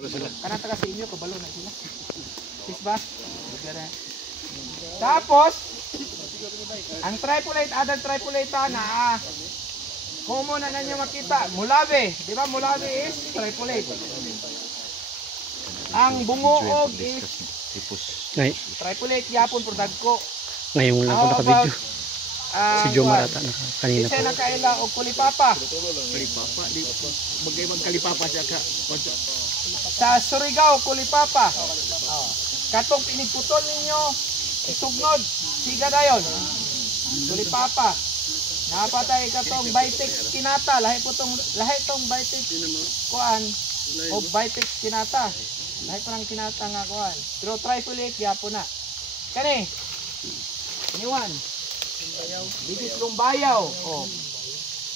Kanang taga sa inyo, kabalo na sila. Sis ba? Tapos, ang tripolate, other tripolate na kung muna na nyo makita, mulave. Di ba mulave is tripolate. Ang bungoog is tripolate, yapon, prodagko. Ngayon lang ako naka-video. Si Joe Marata kanina po. Isa na kaila o kulipapa. Kalipapa, di bagay magkalipapa siya ka. Sa Surigao, kulipapa. Katong piniputol ninyo, isugnod, siga dayon. Kulipapa. Napatay katong Vitex kinata, lahi tong Vitex kuan o Vitex kinata. Lahi parang kinata nga kuan. Pero trifoliate yapo na. Kani. Iniwan. Digit lumbayaw. Oh.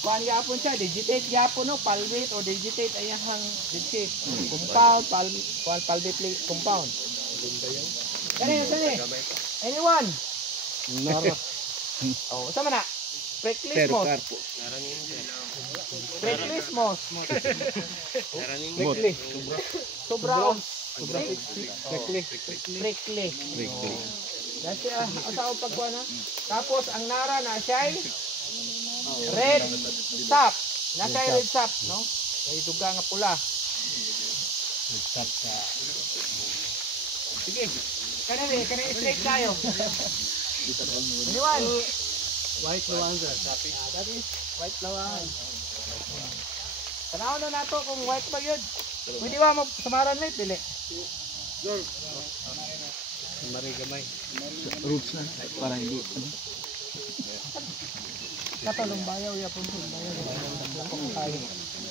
Kuan yapon siya, digitate yapon no, palmate o digitate ayahang digit. Compound, palmate compound. Kani sani? Anyone? Nara. Oh, sama na. Preklismos. Preklismos. Prekli. Sobra. Prekli. Dasi asa og pagkuan na. Tapos ang nara na siya red sap. Nasa red sap, no? May duga nga pula. Red sap ka. Sige. Kanani straight tayo. Iniwan. White lawanza. That is white lawanza. Tanaw na nato kung white ba yun. Pwede ba samaran na dili? Gamay. Roots na para hindi. Katulong bayaw ya pun bayaw.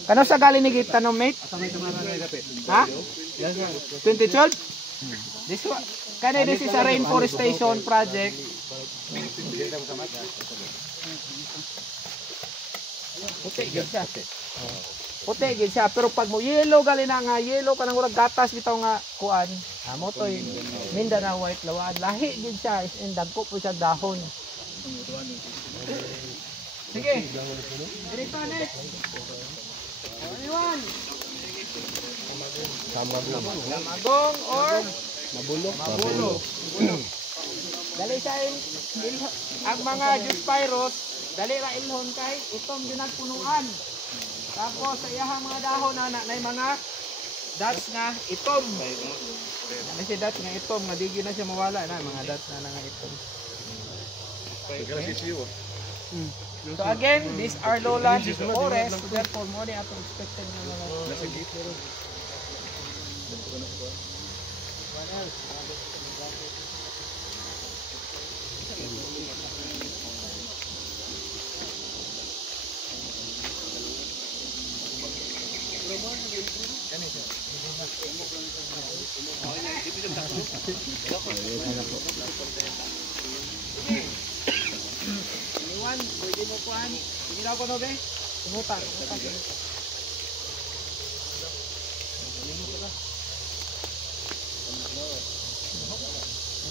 Kano sa galing ni kita no mate? Ha? 2012? This one. This is a rainforestation project. Puti gid siya. Puti gid siya, pero pag mo yellow gali na nga yellow kanang murag gatas bitaw nga kuan. Amo to Mindanao white lawan. Lahi gid siya, is dagko po siya dahon. Sige. Dito next. Anyone? Samagong or Mabulo. Dali sa ang mga Diospyros, dali ra ilhon kay itom ginagpunuan. Tapos sa iyahang mga dahon na mga dots nga itom. Kasi dots nga itom, nga di na siya mawala na mga dots na nga itom. So again, these are lowland forest, so therefore more than ato expected na mga what else? Iwan, pwede mo kuhan. Sige daw ko no be. Tumutan.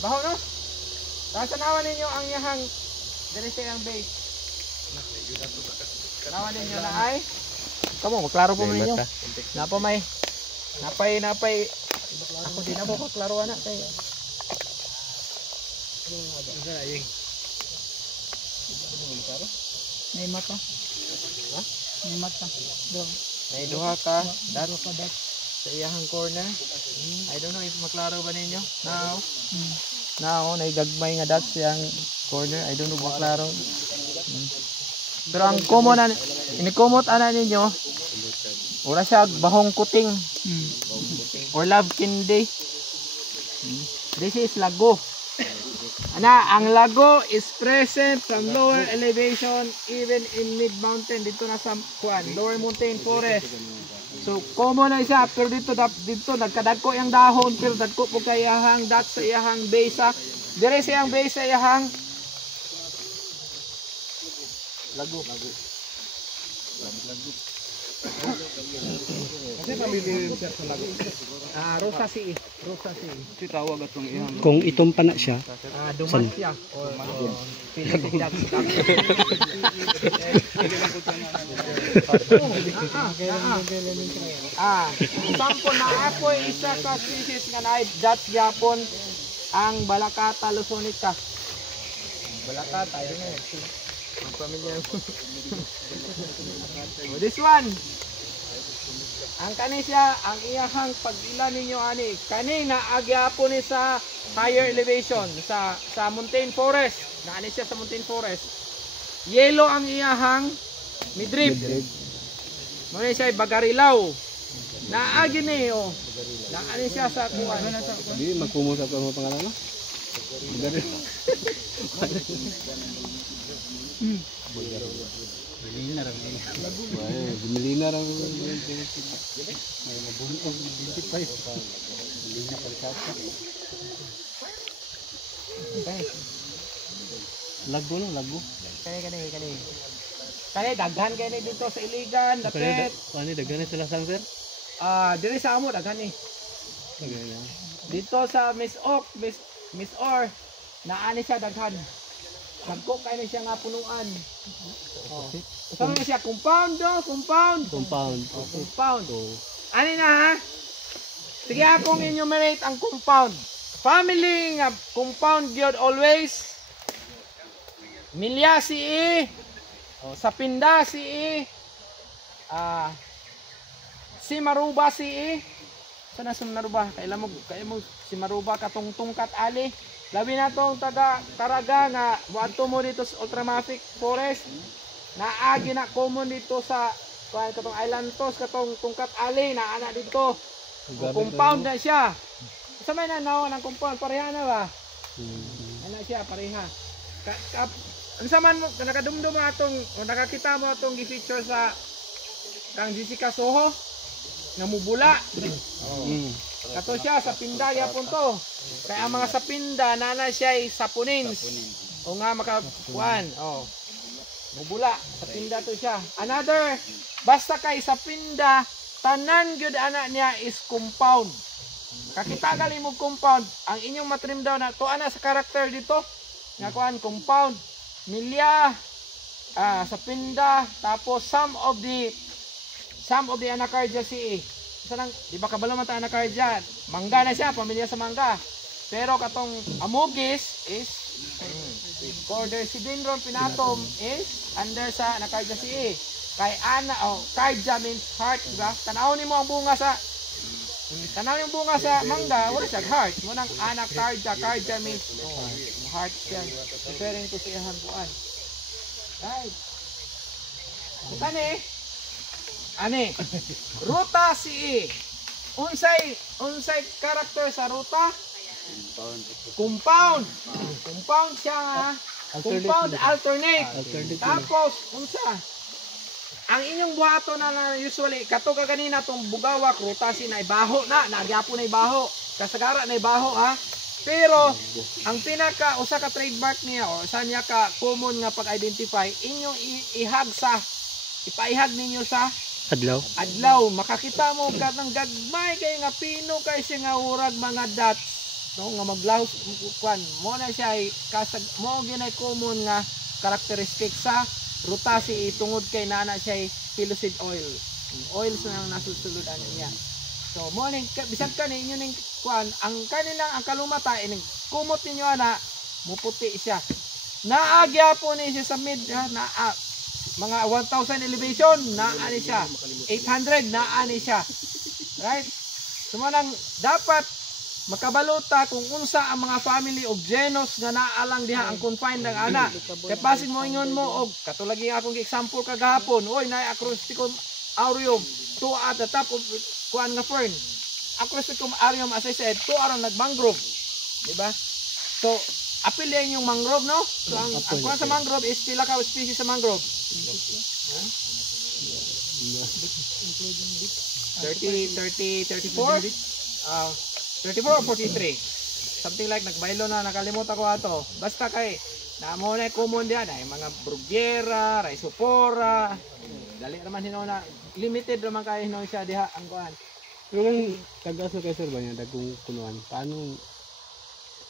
Baho no? Tanawan ninyo ang yahang diretso ang base. Tanawan ninyo na ay. Kamu maklaro po ninyo. Napay. Ako din na po klaro ana kay. May mata. Ha? May mata. Dong. May duha ka. Daro ka dat sa iyahang corner. I don't know if maklaro ba ninyo. Now, naigagmay nga dots yang corner. I don't know maklaro. Pero ang common na ini-common ana ninyo. Ora siya bahong kuting. Or love candy. This is lago. Ang lago is present from lower elevation even in mid-mountain dito na sa lower mountain forest. So common na siya pero dito nagkadagko yang dahon pero dagko po kay iyahang dots sa iyahang base. Dire sa iyang base sa iyahang lago. Kasi pamili siya sa lago. Rosa si Si tawag atong iyang. Kung itumpa na siya, dumas siya. Philippine duck. Sample na ako isa ka species nga naay Dutch gyapon ang Balakata lusonica. Balakata, I don't know. Ang pamilya mo. This one. Ang kani siya, ang iyahang pag-ila ninyo ani, kani na agyapon ni sa higher elevation sa mountain forest. Naani siya sa mountain forest. Yellow ang iyahang midrib. Mo siya bagarilaw. Naagi ni oh. Naani siya sa kuwan. Di magkumo sa mga pangalan no? Melina lang. Lago no, lago. Kani daghan kani dito sa Iligan, dapit. Ano daghan sila sang sir? Diri sa amo daghan ni. Dito sa Miss Oak, Miss Or, naani siya daghan. Nagko kay na siya nga punuan. Sama na siya compound do, compound. Compound. Ani na ha? Sige akong enumerate ang compound. Family nga compound gyud always. Milyacea, Sapindaceae, Simarubaceae. Sana Simaruba? Kailan mo Simaruba katong tungkat ali. Labi na tong taga Taraga nga wato mo dito sa Ultramafic Forest. Naagi na common dito sa katong Islantos katong tungkat ali na ana dito. Compound na siya. Sa may nanaw ng compound pareha na ba? Ana siya pareha. Unsa man mo nakadumdum atong o nakakita mo atong gi-feature sa kang Jessica Soho nga mubula. Kato siya sa pinda yapon to. Kaya ang mga sapinda nana siya ay sapunins. O nga makakuan. Mubula sa pinda to siya. Another basta kay sa pinda tanan gyud ana niya is compound. Kakita gali mo compound. Ang inyong matrim daw na to ana sa character dito. Nga kuan compound. Milya, sapinda, tapos some of the Anacardiaceae. Sanang di ba kabalo man ta Anacardia? Mangga na siya, pamilya sa mangga. Pero katong Amugis is Cordyceps pinatum is under sa Anacardiaceae. Kay cardia means heart, di ba? Tanaw nimo ang bunga sa mangga, wala siya heart. Mo nang anacardia, cardia means heart siya. Referring to sa iyang buwan. Right. Ani? Rutaceae. Unsay character sa ruta? Compound. Compound siya nga. Compound alternate. Tapos unsa? Ang inyong buhato na usually kato ka kanina tong bugawak rutaceae na ibaho na nagyapo na ibaho. Kasagara na ibaho ha. Pero ang pinaka usa ka trademark niya o sa niya ka common nga pag-identify inyong ipaihag ninyo sa adlaw makakita mo katang gagmay kay nga pino kay siya nga urag mga dots no nga maglaw kuan mo na siya kasag mo ginay common nga characteristic sa rutaceae tungod kay nana siya pilusid oils na nasusulodan niya. So mo ning bisag kani inyo ning kuan ang kanilang ang kalumata ining kumot ninyo ana muputi siya. Naagya po ni siya sa mid mga 1,000 elevation naani siya. 800 naani siya. Right? So manang dapat makabaluta kung unsa ang mga family of genus nga naalang diha ang confined ng ana. Kay pasig mo ingon mo og katulagi akong example kagahapon, oy naay Acrosticum aureum to at the top of kuan nga fern. Acrosticum aureum as I said, to aron nagmangrove. Di ba? So apil yan yung mangrove no? So ang kuan sa mangrove is pila ka species sa mangrove? 34 or 43 something like nagbaylo na nakalimutan ko ato basta kay namo na common diyan ay mga bruguera, rhizopora dali naman hinuna limited naman kayo no siya diha ang kuan. Pero ngayon, tagas na kayo sir ba niya, dagong kunuan. Paano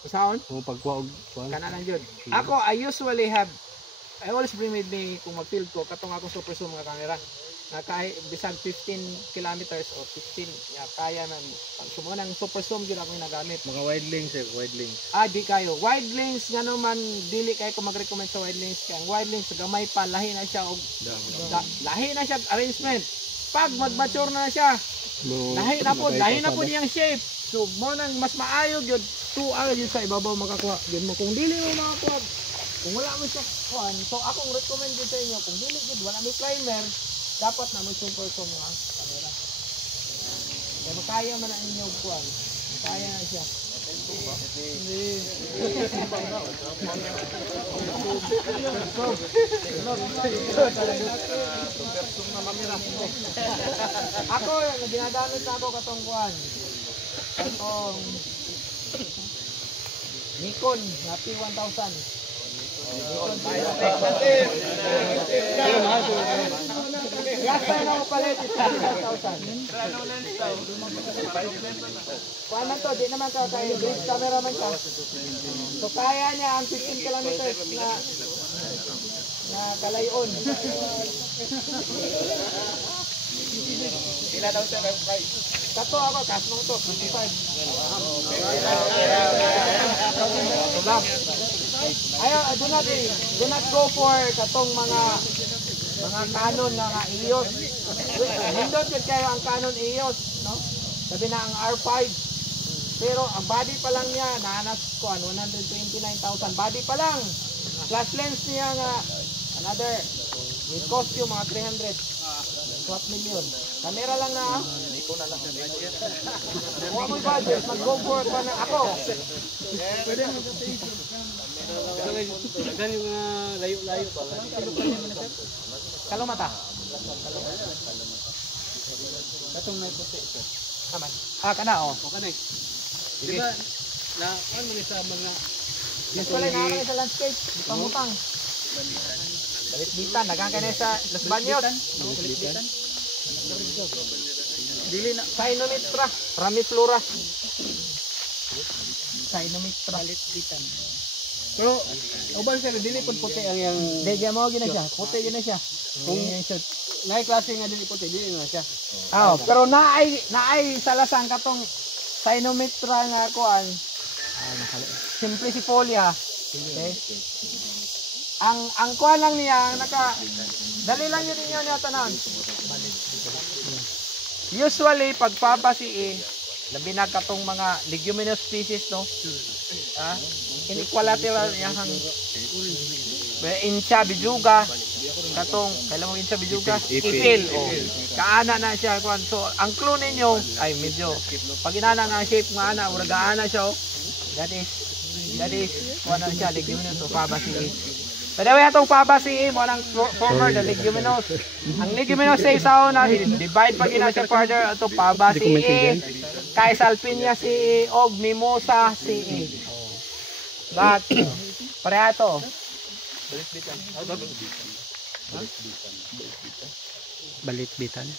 Usaon? mo pagkuha og kuan? Kana lang jud. Ako I always bring with me kung mag-field ko katong ako super zoom nga camera. Na kay bisag 15 kilometers o 15 ya kaya man pag sumunang super zoom gyud ako nagamit. Mga wide lens eh, wide lens. Di kayo. Wide lens nga naman dili kay ko mag-recommend sa wide lens kay ang wide lens gamay pa lahi na siya og lahi na siya arrangement. Pag mag-mature na siya, lahi na po niyang shape. So mo nang mas maayo gyud 2 hours yun sa ibabaw makakuha. Gyud mo kung dili mo makakuha. Kung wala mo siya kuan, so akong recommend gyud sa inyo kung dili gyud wala may primer, dapat na may super zoom nga camera. Kaya makaya man ang inyo kuan. Kaya na siya. Hindi. Ako, ginagamit na ako katong kuan. Katong Nikon na P1000. Last time ako palit, 1,000. Kuha man to, di naman ka kaya bridge camera man ka. So kaya niya ang 15 kilometers na kalayon. Pila daw sa price? Kato ako, cash mo to, 25. Ayaw, do not go for katong mga Canon na EOS. Hindot yun kayo ang Canon EOS, no? Sabi na ang R5. Pero ang body pa lang niya, nahanas ko, 129,000. Body pa lang. Flash lens niya nga, another, with costume, mga 300. Swap million. Camera lang na, huwag mo budget, mag-go for pa na ako. Pwede mo Dagan yung layo-layo ba? Kalumata. Katong may puti sir. Aman. Kana o. O kanay. Di ba na ano man sa mga Yes, wala na ako sa landscape. Pamutang. Balitbitan. Dagang ka na sa Los Baños. balitbitan? Dili na. Cynomitra. Ramiflora. Cynomitra. Balitbitan. Pero uban sir dili pud puti ang yang Hindi, mo gina siya. Puti gina siya. kung nay klase nga dili puti dili na siya. Pero naay salasang katong Cynomitra nga kuan. Simplicifolia. Okay. Ang kuan lang niya dali lang yun ninyo niya tanan. Usually pagpapasi labi na katong mga leguminous species no. Inequalateral yang insya bijuga katong kailan mo insya bijuga ipil kaana na siya kuan. So ang clue ninyo ay medyo pag inana nga shape nga ana ura gaana siya that is kuan na siya leguminous o Fabaceae. Pero atong Fabaceae mo nang former the leguminous. Ang leguminous sa isaw na divide pag ina siya further ato Fabaceae, Caesalpiniaceae og Mimosaceae. But pareha to. Balitbitan.